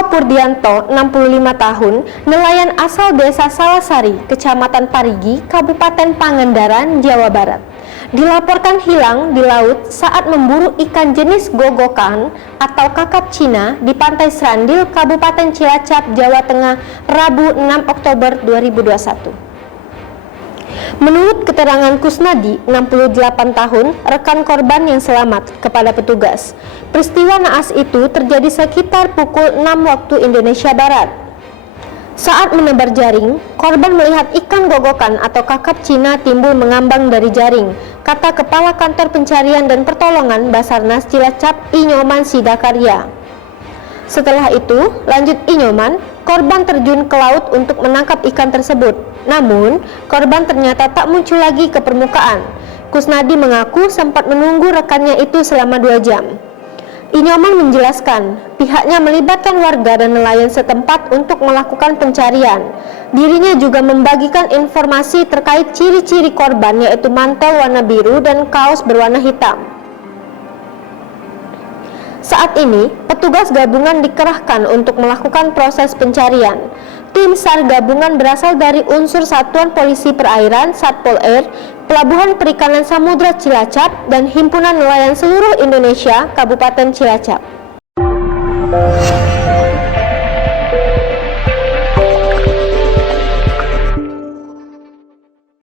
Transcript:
Eko Purdianto, 65 tahun, nelayan asal Desa Salasari, Kecamatan Parigi, Kabupaten Pangandaran, Jawa Barat, dilaporkan hilang di laut saat memburu ikan jenis gogokan atau kakap Cina di Pantai Serandil, Kabupaten Cilacap, Jawa Tengah, Rabu 6 Oktober 2021. Menurut keterangan Kusnadi, 68 tahun, rekan korban yang selamat, kepada petugas, peristiwa naas itu terjadi sekitar pukul 6 waktu Indonesia Barat. Saat menebar jaring, korban melihat ikan gogokan atau kakap Cina timbul mengambang dari jaring, kata Kepala Kantor Pencarian dan Pertolongan Basarnas Cilacap, Inyoman Sidakarya. Setelah itu, lanjut Inyoman, korban terjun ke laut untuk menangkap ikan tersebut. Namun, korban ternyata tak muncul lagi ke permukaan. Kusnadi mengaku sempat menunggu rekannya itu selama 2 jam. Inyoman menjelaskan, pihaknya melibatkan warga dan nelayan setempat untuk melakukan pencarian. Dirinya juga membagikan informasi terkait ciri-ciri korban, yaitu mantel warna biru dan kaos berwarna hitam. Saat ini, petugas gabungan dikerahkan untuk melakukan proses pencarian. Tim SAR gabungan berasal dari unsur Satuan Polisi Perairan Satpol Air, Pelabuhan Perikanan Samudra Cilacap, dan Himpunan Nelayan Seluruh Indonesia Kabupaten Cilacap.